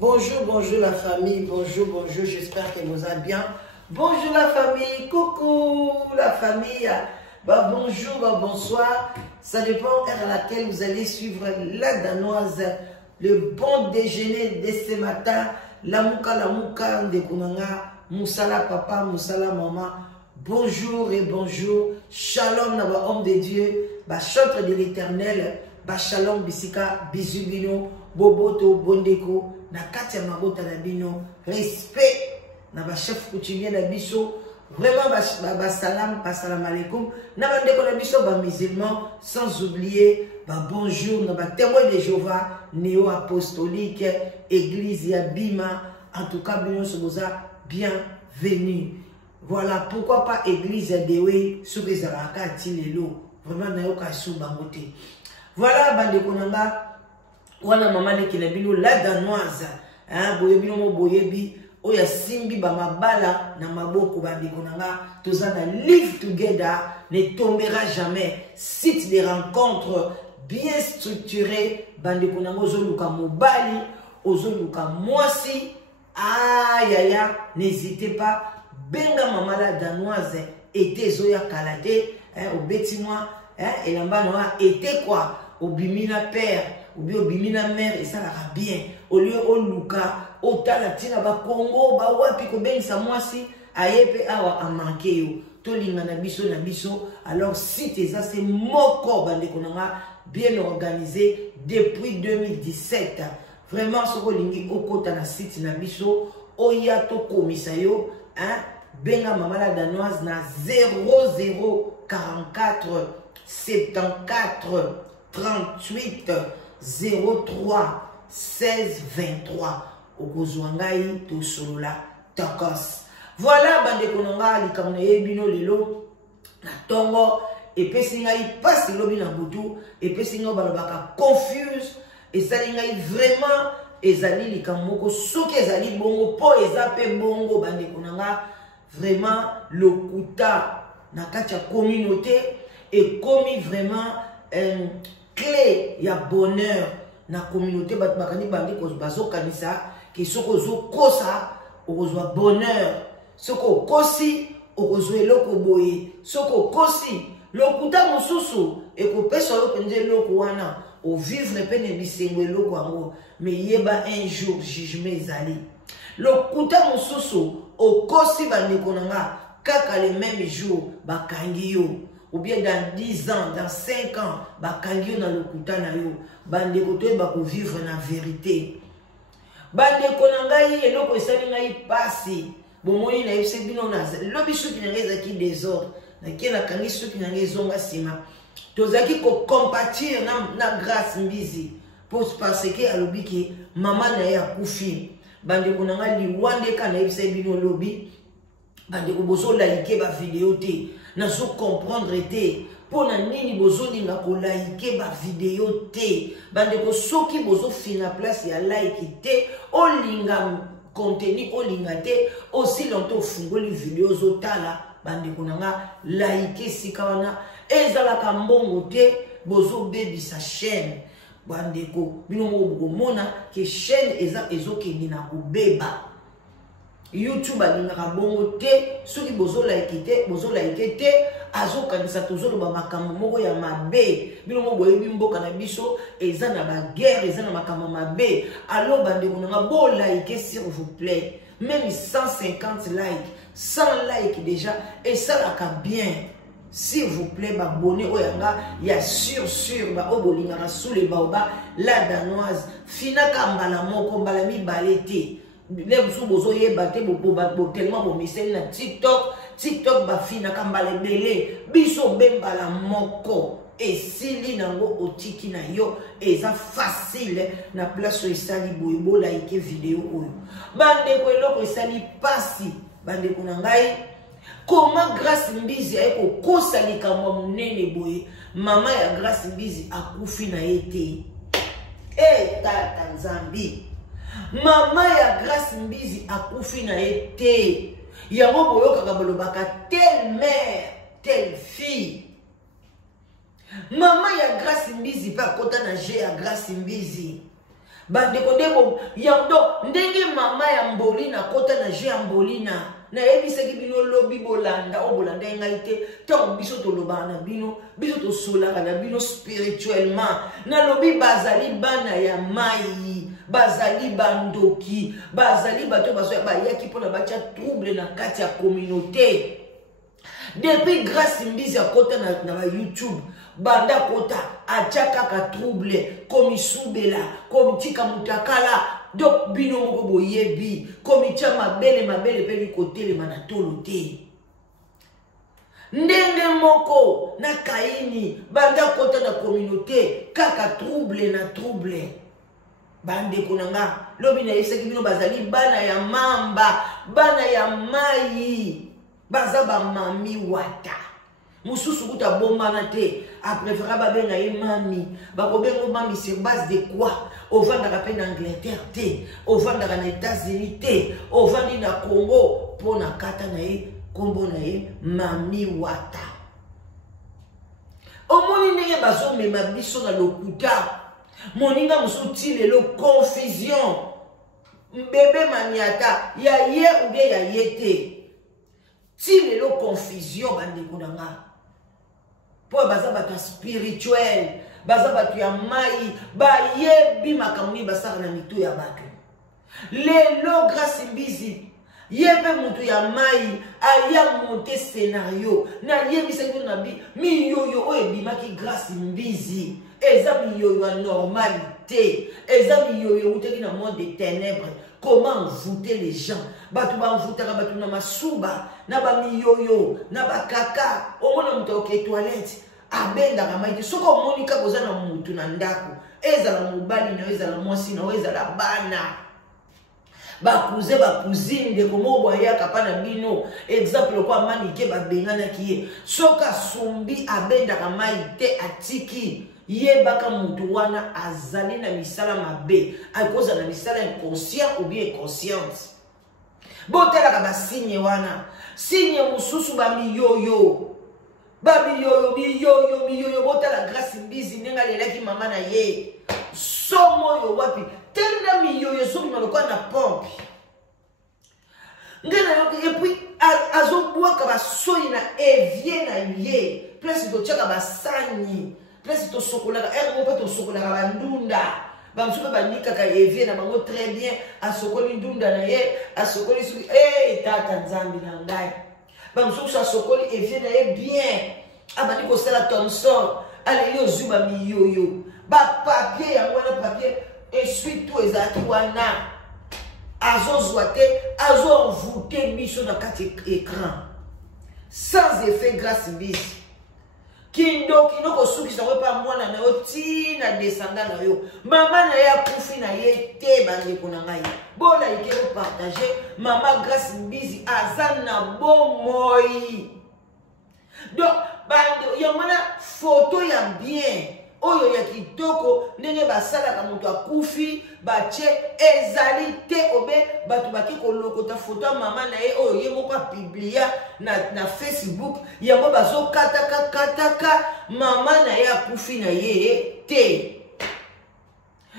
Bonjour, bonjour la famille, bonjour, j'espère que vous allez bien. Bonjour la famille, coucou la famille, bonjour, bonsoir. Ça dépend à laquelle vous allez suivre la danoise, le bon déjeuner de ce matin. La mouka, de Kunanga, Moussala papa, Moussala maman. Bonjour et bonjour, shalom naba homme de Dieu, chantre de l'éternel, shalom bisika, bisubino, boboto, bondeko. Na katia mabota na bino, respect na ba chef coutumier na biso, vraiment ba salam, ba salam alaikum, na ba ndeko na biso ba musulman, sans oublier ba bonjour na ba témoin de Jéhovah, néo-apostolique, église ya Bima, en tout cas bino soboza bienvenue. Voilà pourquoi pas église ya Dewe, sur les araka tilelo, vraiment na yoka sou bangote. Voilà ba ndeko nanga. Wana mama leki na bino la danoise, boyebi no boyebi oya simbi ba mabala na maboko bandeko nanga tozana live together ne tombera jamais. Site de rencontres bien structuré bandeko nanga ozoluka mobali ozoluka mwasi ayaya, n'hésitez pas benga mama la danoise ete zoya kalate au beti moi elamba noa ete quoi obimina père ou bien bimina mère et ça la bien au lieu au luka au talatina ba Congo ba wapi ko ben sa mwasi ayepe awa amanke yo to linga na biso alors si tes ça c'est moko bande konanga bien organisé depuis 2017 vraiment ce ko lingi okota na site na biso oya to komisa yo benga mama la danoise na 0044 74 38 03 16 23 Okozwangai to solola takos. Voilà bande konanga likamna yebino lelo na tongo epesingai passe lobi na butu epesinga balobaka confuse et ça lingai vraiment ezali likamoko soki ezali bongo po ezape bongo bande konanga vraiment lokuta na kati ya communauté et commis vraiment clé ya bonheur na communauté bakani bandi ko bazo kanisa ke soko zo kosa okozwa bonheur soko kosi okozwa eloko boye soko kosi lokuta mosusu ekopesa yo penze eloko wana o vivre pene bisengo eloko yango me yeba un jour jugement ezali lokuta mosusu okosi bandeko nanga kaka le même jour bakangi yo ou bien dans 10 ans, dans 5 ans, bakangi na lokuta na yo, bandeko to bako vivre na vérité. Bandeko na ngai eloko esali ngai pasi, bomoni na yebse bino na lobi soki na ngai zaki désordre, na ki na kangi soki na ngai zonga sima. Tozaki ko compatir na grâce mbizi, parce que alobi ki mama na ya kufi. Bandeko na ngai liwande ka na yebse bino lobi, bandeko bozo like ba vidéo te. Na so comprendre te pona nini bozo linga ko like ba vidéo te bandeko soki bozo fina place ya like te o linga contenu o linga te aussi longtemps fungoli vidéo zo tala bandeko nanga like sika wana ezala ka mbongo te bozo baby sa chaîne bandeko bino mo mona ke chaîne ezokendi na kobeba YouTube alingaka bongo te soki bozo like te azo kanisa tozolo ba makambo moko ya mabe bino mo boyebi mboka na biso eza na ba guerre eza na makambo mabe alors bandeko nanga bo like s'il vous plaît même 150 likes 100 likes déjà et ça la ka bien s'il vous plaît ba abonné oyanga ya sur ba obolinga sous les baoba la danoise finaka mbala moko mbala mi balete les bozo yebate tellement bon misel na TikTok ba fina kambale bele biso bembala moko esili nango otiki na yo eza facile na place esali boyebo like vidéo oyo bande ko eloko esali pasi bande ko ngai comment grâce mbizi ayeko kosa likambo munene boye mama ya grâce mbizi akufi na yete tata Nzambi mama ya grâce mbizi akufi na ete yango boyoka balobaka telle mère telle fille mama ya grâce mbizi pa kota na je ya grâce mbizi Bande kodebo yando ndenge mama ya Mbolina kota na je ya Mbolina na ebisaki bino lobi bolanda o bolanda ngaite tant biso to lobana bino biso to solaka na bino spirituellement na lobi bazali bana ya mai bazali bandoki bazali bato baso ba yaki pona batia trouble na kati ya communauté depuis grâce mbizi ya kota na YouTube banda kota achaka ka trouble komisubela komitika mutakala donc bino moko boyebi komitia mabele pe bikotele manatolo te ndenge moko na Kaini banda kota na communauté kaka trouble na trouble bande konanga lobi na yesaki bino bazali bana ya mamba bana ya mai bazaba mami wata mususu kuta bombana te a préférer ba benga ye mami ba ko bengo mami sur base de quoi au vanda ka en Angleterre te au vanda na États-Unis te au vandi na Congo pona kata na ye kombo na ye mami wata omoni ndenge bazo mema biso na lokuta moninga musuti lelo confusion bébé maniata ya ye ou bien ya yete si lelo confusion bande kunanga po baza bata spirituel baza batu ya mai ba yebi makamuni basaka na mitu ya bato lelo grâce mbizi yebe mutu ya mai aya monte scénario na yebi seko na bi miyoyo o ebimaki grâce mbizi eza miyoyo ya normalité eza miyoyo uteki na monde des ténèbres. Comment envoûter les gens? Batu ba envoûtaka batu na masuba, na ba miyoyo, na ba kaka. Omona mutu oke toilette, abenda kamaite. Soko monika koza na mutu na ndako. Eza la mobali na eza la mwasi na eza la bana. Ba cousin ba cousine de komo boyaka pa na bino. Exemple kwa manike ba bengana kiye. Soka sumbi abenda kamaite atiki. Yebaka mutu wana azali na misala mabe a cause na misala inconscient ou bien inconsciente botela ka ba signe wana signe mususu ba miyoyo botela grâce mbizi nenga lelaki mama na ye somo yo wapi tenda miyoyo soki maloko na pompe ngena yo et puis azo boaka ba soyi na evie na ye place do chaka ba sani place to sokolaka ergo pe to sokolaka bandunda bamsuka banika ka evie na bango très bien asokoli ndunda na ye asokoli suki tata nzambi na ngai bamsuka asokoli evie na ye bien abani ko sala Thomson ale yo zuba miyoyo ba papier ya wana papier essuie tout ezaki wana azozwa te azo envoûter biso na kati écran sans effet grâce bis kindo ko suki sa wepa mwana na yo tina descenda na yo mama na ya kufi na ye te bande kuna ngai bona ikelo partager mama grâce mbizi azana bomoi donc bande ya mwana photo ya bien oyo ya kitoko ndenge basala ka mutu akufi bache ezali te obe batu baki kolokota photo mama na ye oyo ye moko publia na Facebook yango bazo kataka mama na ye akufi na ye te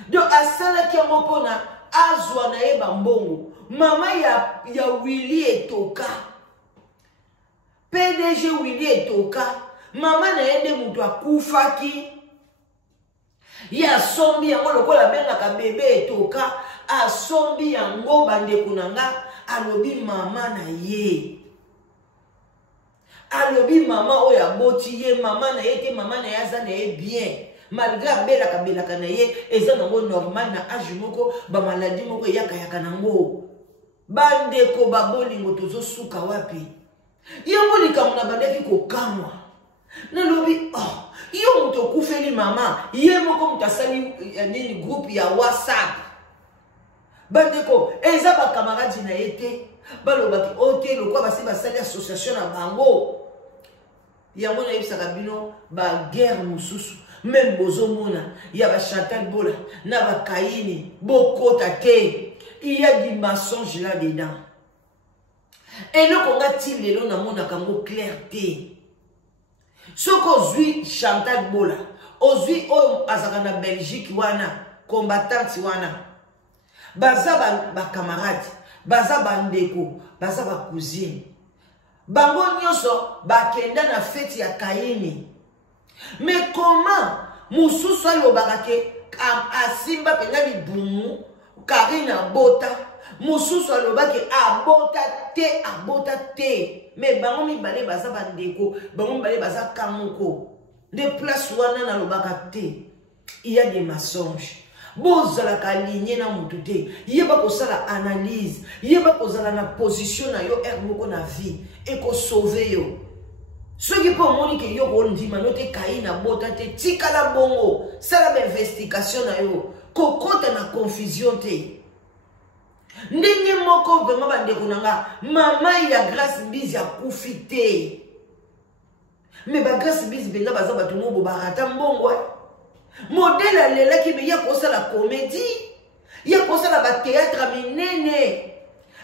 donc asala ki yango pona azwa na ye bambongo mama ya Willy Etoka PDG Willy Etoka mama na ye nde mutu akufaki ya sombi yango lokola bengaka bebe Etoka asombi yango bandeko nanga alobi mama na ye alobi mama oyo aboti ye mama na ye te mama na ye aza na ye bien malgré abelaka na ye eza nango normal na age moko bamaladi moko eyakayaka nango bandeko babolingo tozosuka wapi yango likambo na bandeki kokamwa nalobi yo mutu okufeli mama ye moko mutu asali nini groupe ya WhatsApp bandeko eza bakamaradi na ye te balobaki ote lokwa basi basali association na bango yango nayebisaka bino baguerre mosusu même bozomona ya Chantal Bola na bakaini bokota te il y a du mensonge là dedans eloko nga ti lelo namonaka ngo clair te soko ozwi Chantal Bola ozwi oyo azaka na Belgique wana combattant wana baza ba camarade baza bandeko baza ba cousine bango nyonso bakenda na fête ya Kaini. Mais comment mususu alobaka ke asimba penga libumu Karina bota mususu alobaka abota te mais bango mibale baza bandeko bango mibale baza kamoko de place wana na lobaka te. Il y a des mensonges. Bozala kaligné na mutu te. Yeba kosala analyse. Yeba kozala na position na yo moko na vie et ko sauver yo. Ceux qui peuvent monique yo ondima note Kaina bota te tikala bongo. Sala ba investigation na yo. Kokota na confusion te. Ndenge moko vraiment bandeko nanga mama ya Grâce Mbisi ya kufite. Mais ba Grâce Mbisi benga baza batu ngo barata mbongo. Modèle lela qui y a pour ça la comédie, il y a pour ça la théâtre minene.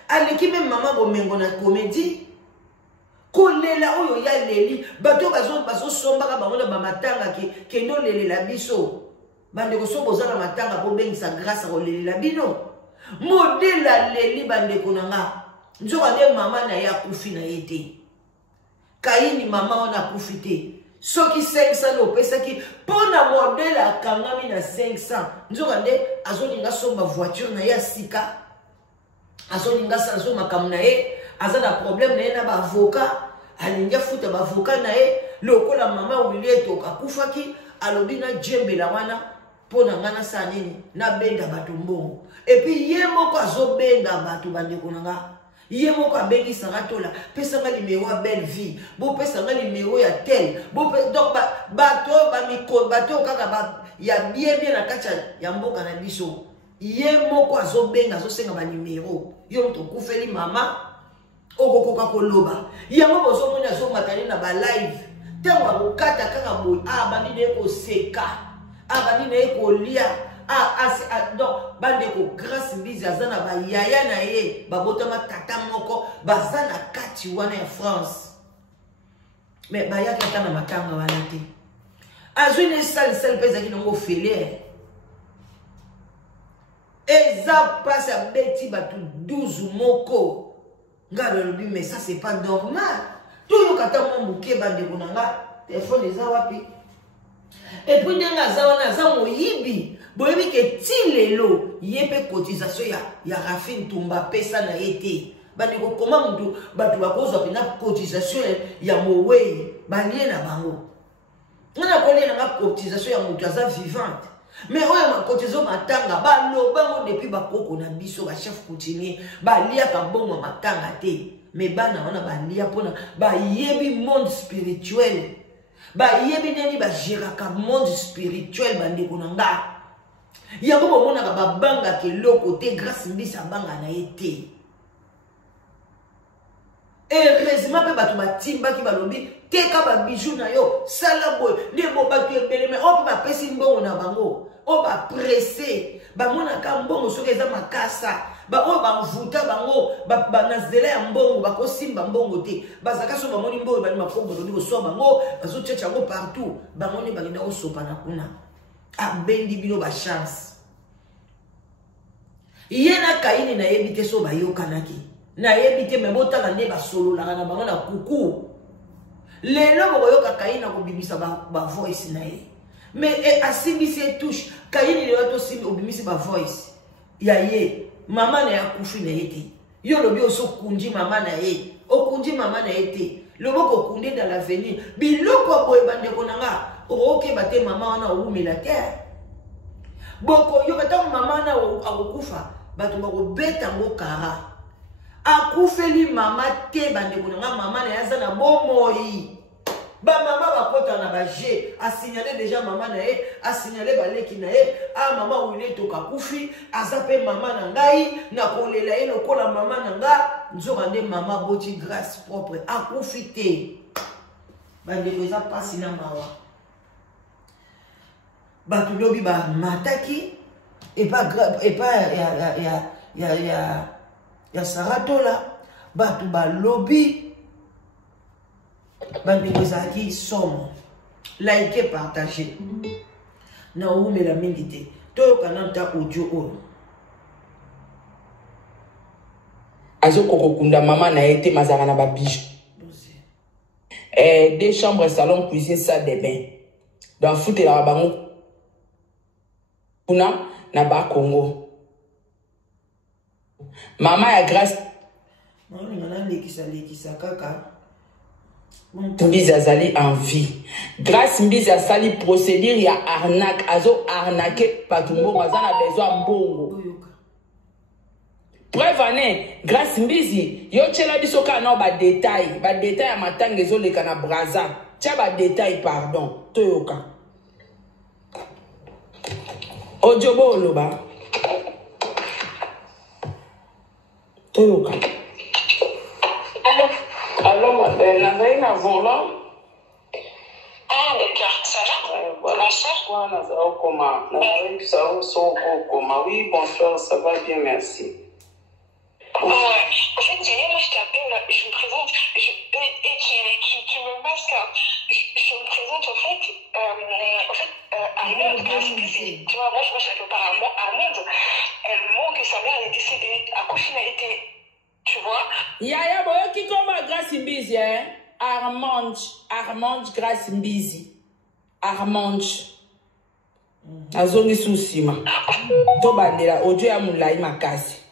Allez qui même maman bomengo na comédie. Kolela oyo ya leli, bato bazo somba ka bango na matanga ke ndo lele la biso. Bande ko so bozala matanga bo bengisa grâce ko lele la bino. Modèle leli bande ko nanga. Nzo ande mama na ya kufi na yete. Kaini mama ona kufite. Ceux qui 500 no pesa qui pour na modèle à kangami na 500 nzokande azolinga somba voiture na ya sika azolinga sa so makamna e azana problème na ba avocat alinga futa ba avocat na e lokola mama ulie to kakufaki alobi na jembe la wana pona ngana sa nini na benda bato mbongo et puis yemo ko azobenga bato bande konanga. Yemo ko abengi saratola pesa nga numéro ya belle vie bo pesa nga numéro ya tel bo donc bato kaka ba ya bien na kacha ya mboka na biso yemo ko azobenga azosenga ba numéro yo mto kufeli mama okokoka koloba yango bozo mona zo matani na ba live tengwa kokata kaka boy bandi ne ko seka bandi ne ko lia donc bande ko Grâce Mbisi azana ba yaya na ye babotama tata moko bazana kati wana ya France mais ba yaka tana matanga wana te azune sal pesa ki ngo fele eza passe a beti batu 12 moko ngalo lobi mais ça c'est pas normal tout yo kata mo muke bande ko nanga téléphone eza wapi et puis denga zawana za moyibi boyebi ke tilelo yepe cotisation ya Rafine Tumba pesa na yete bandi ko koma mundu batu bakozwa pena cotisation ya mowei balie na bango ngana kolie na cotisation ya mutu aza vivante mais oyo ma cotisation matanga balo bango depuis bakoko na biso ba chef coutumier balia ka bongo matanga te mais bana wana balia pona bayebi monde spirituel bayebi neni ba géraka monde spirituel bandi ko nanga. Yango bomona ka babanga ke loko te Grâce Mbisi abanga na ete. Heureusement pe batu batimba ki balobi teka ba bijou na yo sala boy ne bo batu ebele me o ba pesi mbongo na bango o ba pressé ba mona ka mbongo soki eza makasa ba o ba mvuta bango ba nazela ya mbongo ba ko simba mbongo te bazaka so ba moni mbongo ba ma kongo ndi ko so bango bazo tchatcha ngo partout ba moni ba nda ko sopa na kuna. Abendi bino ba chance yena Kaini na yebite so ba yokanaki na yebite me botala nde ba solo la na bango na kuku lelo bo yoka Kaini ko bimisa ba voice na ye mais asimbisi touche Kaini le wato simbi obimisi ba voice ya ye mama na yakufi na yete yo lobi oso kunji mama na ye okunji mama na yete loboko kunde dans l'avenir biloko boye bande konanga oke bate mama wana oumela terre boko yo bata mama na akufa batu bako beta ngo kara akufeli mama te bande konanga mama na yaza na bomoi ba mama bakota na ba G a signalé déjà maman na ye a signalé baleki na ye mama wile to kakufi azape mama na ngai na kolela ye lokola mama na nga nzoka nde mama boti grâce propre akufi te bande ko za pasi na mawa batu lobi ba mataki et pas ya saratola batu ba lobi Bandezaki somme, likez, partagez. Na ou mais la médité. To kananta audio o. Azo kokokunda maman na été mazara na ba bijou. Des chambres, salon, cuisine, salle de bain. Dans foot et la bango. Kuna na ba Congo. Maman ya grâce. Mbizi azali en vie. Grâce Mbizi a sali procédure ya arnaque. Azo arnaqué patumbo mazana besoin mbongo. Preuve année, grâce Mbizi, yo tchela bisoka na ba détail ya matanga ezoleka na braza. Tia ba détail pardon, toyoka. Ojobo oloba. Toyoka. Allô, madame, Nazaï na volant. Ah, d'accord, ça va? Bonsoir. Bonsoir, comment? Nazaï, ça va, comment? Oui, bonsoir, ça va bien, merci. Ouais, en fait, moi je t'appelle, je me présente, et tu me masques, je me présente Armande, tu vois, moi je m'appelle par Armande, elle manque que sa mère est décédée, Akouchine a été, tu vois. Yaya boyo qui comme Grâce Mbizi, hein? Armande Grâce Mbizi. Armande. Azongi susima. To bandela audio ya mulai makasi.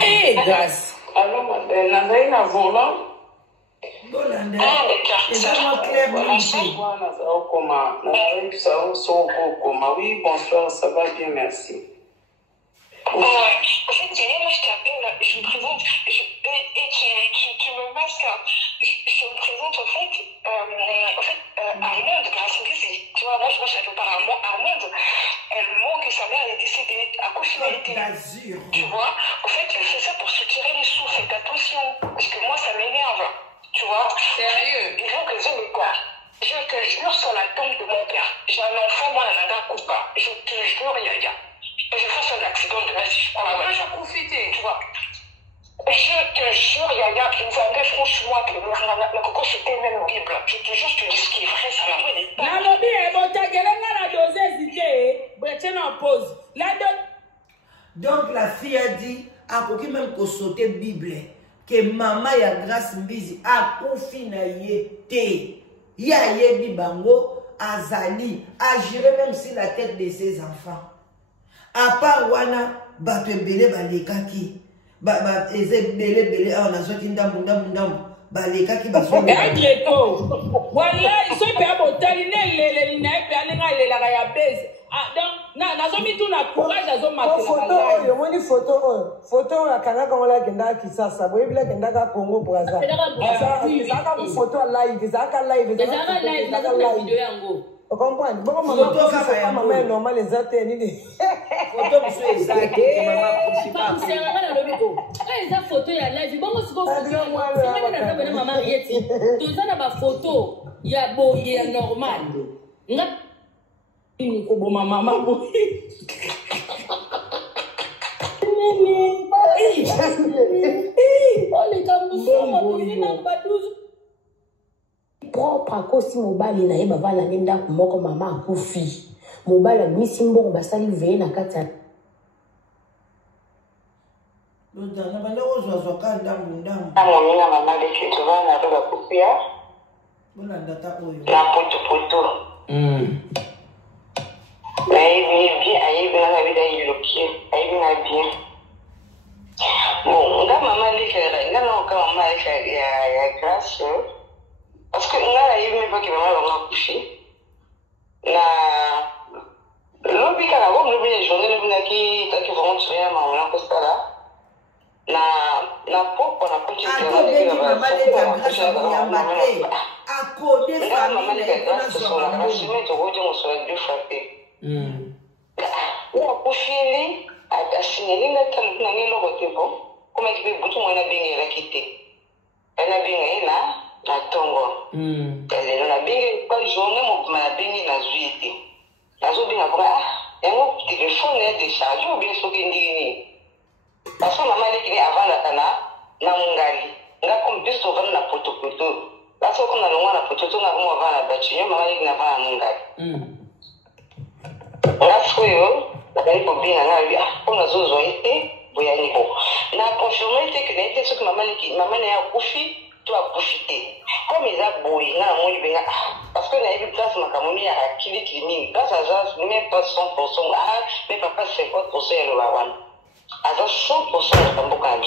Hey, Grâce. Allô, madame, Nazaï na volant. Bolande. Ah, d'accord, ça va. Bonsoir, comment? Nazaï, ça va, comment? Oui, bonsoir, ça va bien, merci. Ouais, en fait, moi je t'appelle, je me présente, et tu me masques, je me présente Armande, Grâce Mbizi, tu vois, moi je m'appelle par Armande, elle manque que sa mère est décédée, Akouchine a été, tu vois, en fait, elle fait ça pour se tirer les sous, faites attention, parce que moi ça m'énerve, tu vois. Sérieux? Il faut que je me garde. Je te jure sur la tombe de mon père, j'ai un enfant, moi, Nanaga Koupa, je te jure, Yaya. Je fasse un accident de si je prends la voiture. Tu vois. Je te jure, Yaya, vous avez franchement que le coco c'était même Bible. Je te jure, je te dis ce qui est vrai, ça m'a vraiment pas. La lobby est bon, ta gueule, la dose hésité, Bretchen en pause. Donc la fille a dit, à qui même qu'on sautait Bible, que maman ya Grâce Mbizi a confié na yete. Ya yebi bango, azali, a géré même si la tête de ses enfants. À part wana bato ebele balekaki eze bele on a sorti ndambu balekaki baso Andreto voilà ils sont pas botali ne na pe alenga lela ya base donc na zo mitu na courage azo matela photo yo moni photo la kana comme la kenda kisasa boye bila kenda ka Congo Brazza ça photo live ça live video yango. Tu comprends? Bon, maman est normale, les autres, photo, monsieur, eza photo ya live bongo siko na mama rieti toza na ba photo ya boye ya normal nga ni ko bo mama bo oli kamuso mo tuna baduzu propre kosi mobali na yeba vala nenda kumoko mama akufi mobali misi mbongo basali veye na kati ya Lodana bale ozwa ka ndambu. Amomina mama leki tovana roba kupia. Bona ndata oyo. Na poto. Ayebi na vida ilokie. Ayebi na bien. Bon, nga mama leki nga na ka mama leki ya Grâce. Parce que nga ayebi me pas que mama va coucher. Na lobi kana bon lobi les journées lobi na ki ta ki vraiment tu rien maman na ko sala. Na popo na kuchi famille parce que maman est avant la tana na mungali nga comme plus souvent na poto Parce que comme on a le droit de tout, on a vraiment avant la bâtue, on a dit qu'on a un gars. On a fait, on a dit pour bien, on a zozoité, on a dit bon. On a confirmé que n'était ce que maman n'a couché, tu as profité. Comme ils ont bouillé, on a dit parce que on a eu place ma camomille à qui les grâce à ça, même pas 100%, mais pas 50% et le baron. À 100% de Tamboka.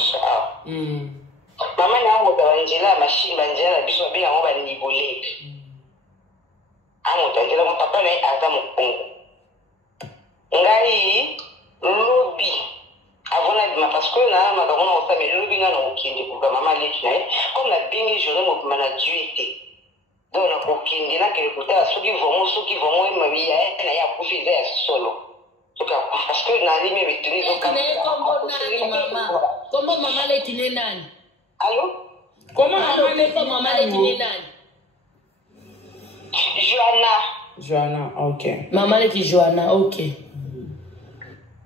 Maman n'a pas Angela, machine, Angela, bisou, bien, on va nivoler. Ah, mon Angela, mon papa n'est à ta mon Congo. Ngai, lobby. Avant la parce que na ma maman on mais lobby na no kindi pour maman l'équipe comme la bien journée mon manager était. Donc na ko kindi na que côté ceux qui vont ma vie na ya profiter solo. Parce que na limi retenir comment maman l'équipe nani? Allô? Comment maman l'équipe nani? Joanna, ok. Maman l'équipe Joanna, ok.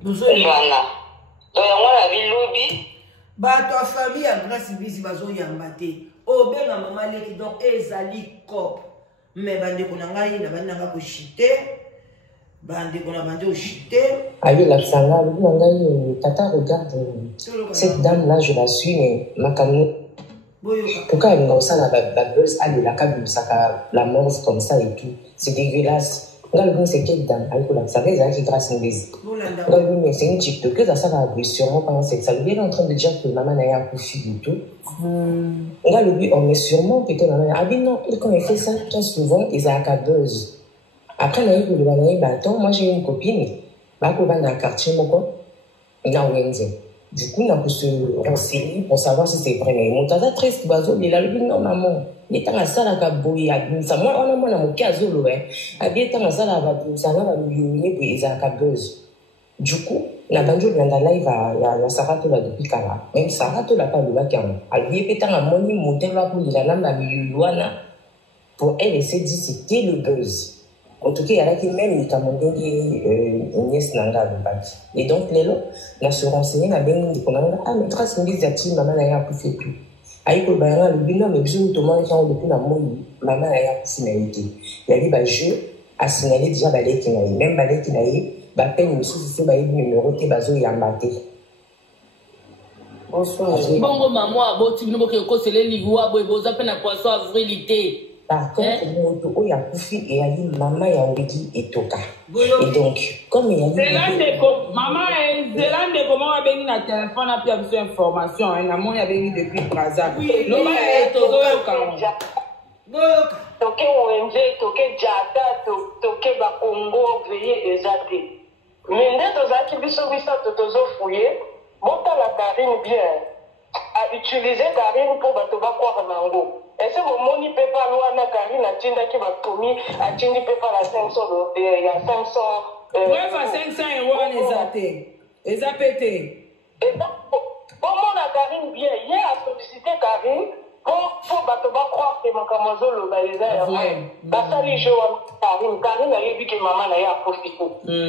Joanna. Donc, on a vu lobby. Bah, ta famille a grâce à Bizi Bazo Yambate. Oh, ben, la maman l'équipe donc, ezali cop. Mais, bande qu'on a gagné, la bande n'a pas chité. Bande qu'on a bandé au chité. Ah oui, la Sanga, Tata regarde cette dame-là, je la suis, mais ma camion. Pourquoi elle est comme ça, la buzz, elle est la cabine, la morse comme ça et tout. C'est dégueulasse. Regarde, c'est quelle dame? Elle est ça fait qui grâce à l'église. Regarde, mais c'est une type que ça va aboutir sûrement pendant cette salle. Elle est en train de dire que maman n'a rien pour fille et tout. Regarde, lui, on est sûrement peut-être maman. Ah oui, non, quand elle fait ça, très souvent, ils ont un buzz. Après, on a eu le banaï bâton. Moi, j'ai une copine, bah, qu'on va dans le quartier, mon quoi, il a organisé. Du coup, on a pu se renseigner pour savoir si c'est vrai. Mais mon tata triste, bazo, il a le non, maman. Il est dans la salle à Kaboui, à Binsa. Moi, on a mon casolo, hein. Il est dans la salle à Binsa, on a le pour les acabeuses. Du coup, la banjo de la live à Sarato là depuis Kala. Même Sarato là pas le bac. Elle est pétant à moni, monter là pour la lame à Luana. Pour elle, elle s'est dit c'était le buzz. En tout cas, il y a qui même il t'a montré une nièce nanga le bac. Et donc, les lots, on a se renseigné, on a bien dit qu'on a ah, mais grâce à une disati, maman n'a rien fait tout. Aïe, le bain, le binôme, mais besoin de tomber quand depuis la moni, maman n'a rien signalité. Il y a eu, bah, je a signalé déjà balai qui n'a eu. Même balai qui n'a eu, bah, peine, nous souffle, bah, il numéro, t'es bazo, il a maté. Bonsoir. Bon, maman, bon, tu nous que c'est les ligois, bon, vous appelez à poisson avril. Par contre, il y a Koufi et il y a dit maman y a oublié et Toka. Et donc, comme il y a dit. Maman, c'est là de comment on a béni la téléphone, on a besoin d'informations. On a moins béni depuis Brazza. L'homme est Togo. Toké ONG, Toké Djata, Toké Bakongo, veillé exacté. Mais dès que tu as biso fouillé, monte la Karine bien. À utiliser Karine pour batoba quoi nango. Et ce moment, il ne peut pas loin de Karine, à Tinda qui va commis, à Tinda peut pas la 500, il y a 500. Ouais, 500 euros, les zapétés. Et donc, pour moi, la Karine, bien, hier, a sollicité Karine, pour batoba croire que mon camazo le balisait. Bah, ça, les jeux, Karine a dit que maman n'a pas profité.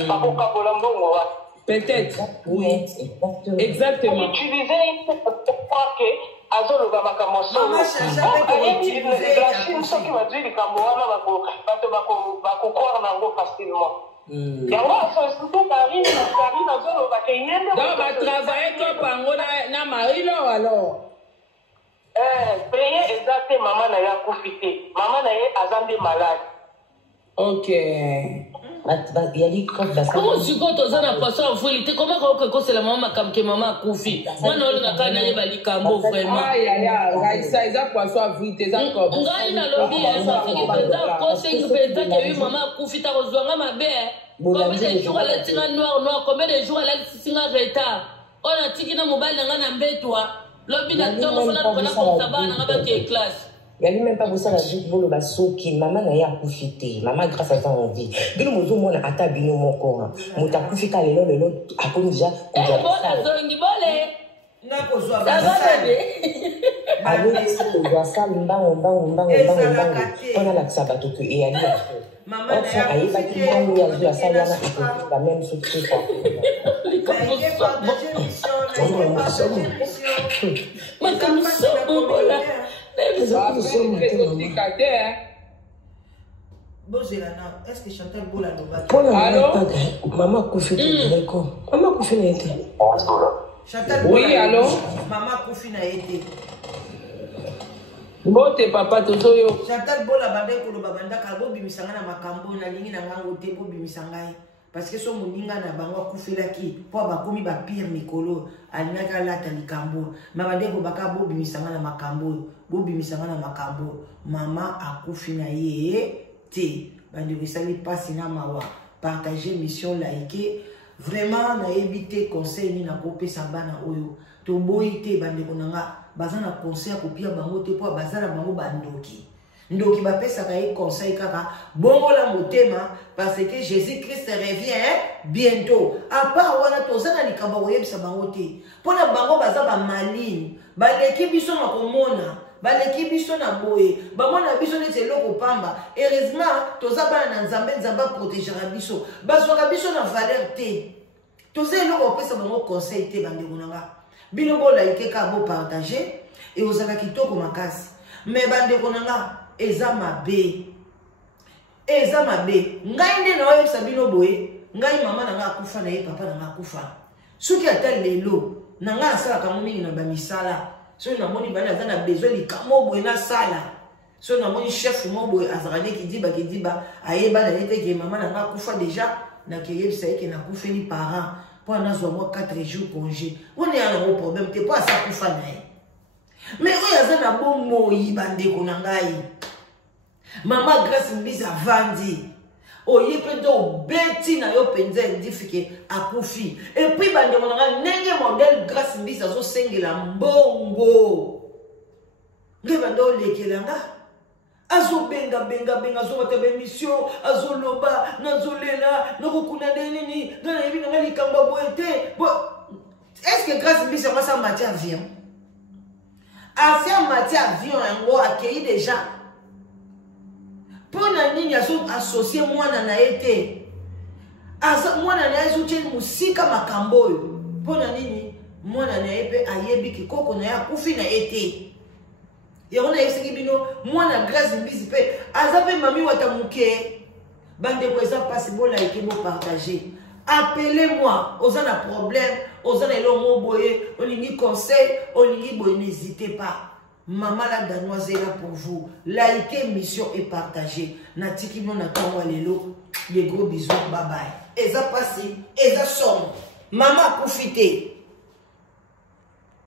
Pas pour Kabolambo, moi. Peut-être, oui. Exactement. Utiliser pour croire que Azolo Bamakamoso. La Chine, ceux qui m'a dit que Kamboana va croire facilement. Il y a un sollicité Karine, Azolo Bakayende. Donc, va travailler comme Pangola, na Marino alors. Payer exactement, maman n'a pas profité. Maman n'a pas azandé malade. Ok. Il y a des codes d'assaut. Comment tu comptes aux gens à poisson en fouille? Comment c'est la maman qui maman Koufi? Moi, non, on a qu'à aller à l'Ikambo, vraiment. Aïe, aïe, aïe, ça, ils ont poisson à fouille, t'es encore. On gagne dans le lobby, ça fait que peut-être, conseil que peut-être qu'il y a eu maman Koufi, t'as rejoint ma belle. Combien de jours elle a tiré noir, combien de jours elle a tiré retard? On a tiré dans mon bal, on a un toi. Lobby d'acteur, on a pour tabac, on a battu classe. Il n'y a même pas besoin de dire que le basso qui maman n'a pas profité. Maman, grâce à ça, on dit. Bien, nous avons un atabino mon corps. Nous avons profité le lot, à comme déjà. Eh, bon, la zone, bon, ça va, bébé. Avec ce doit ça, on a la sabato que et elle maman n'a pas profité. la même chose que ça. Est-ce que Chantal Bola Maman Koufi Maman Koufi n'a été. Chantal Bola. Oui, allô? Maman Koufi n'a été. Bote papa tozoyo. Chantal Bola bande ko loba banda ka bo bimisanga na makambo na lingi na ngango te bo bimisanga parce que so moninga na bango kufela ki po ba komi ba pire mikolo alinaka lata likambo ma bande ko baka bo bimisanga na makambo mama akufi na ye te bande ko sali pasi na mawa partager mission like vraiment na éviter conseil ni na kopesa bana oyo to boite bande ko nanga bazana conseil ko pia bango te po bazana bango bandoki ndoki bapesa ka ye conseil kaka bongo la motema parce que Jésus-Christ revient bientôt à part wana tozana likamba oyebisa bango te pona bango baza ba mali baleki biso na komona baleki biso na boye bamona biso neti eloko pamba heureusement toza bana na nzambe protégera biso bazwaka biso na valeur te toza eloko opesa bango conseil te bandeko nanga bino bolaike ka bo partager et ozaka kitoko makasi mais bandeko nanga eza mabe ngai nde na oyebisa bino boye ngai mama nanga akufa na ye papa nanga akufa soki ata lelo nanga asalaka ngo mingi na bamisala so namoni bana aza na besoin likamo boye na sala so namoni chef mo boye azalaka nde kidiba ayeba na ye teke mama nanga akufa deja nakeyebisa ye ke nakufeli parent mpo anazwa mwa 4 jours congé wana ya nango problème te mpo asa kufa na ye mais oyo aza na bomoi bandeko na ngai mama Grace Mbisa avandi oye mpe nde obeti na yo mpenza edifike akufi epuis bandeko na ngai ndenge modele Grace Mbisa azosengela mbongo nge banda olekela nga azobenga azobata bemission azoloba nazolela nakokuna nde nini nga nayebi nanga likambo boye te est-ce que Grace Mbisa yango asa mati avion asi amati avion yango akei deja mpo na nini asocie mwana na ye te mwana na ye azotie mosika makambo oyo mpo na nini mwana na ye mpe ayebi kikoko na ye akufi na ye te yango nayebisaki bino mwana Grace Mbisi mpe aza mpe mami wata moke bandeko eza mpasi bolaike bopartage appelez-moi oza na problème oza na elongo boye olingi conseil olingi boye n'hésitez pas maman la danoise est là pour vous likez mission et partagez natiki bino na ntango ya lelo des gros bisous bye bye eza mpasi eza somme mama akufi te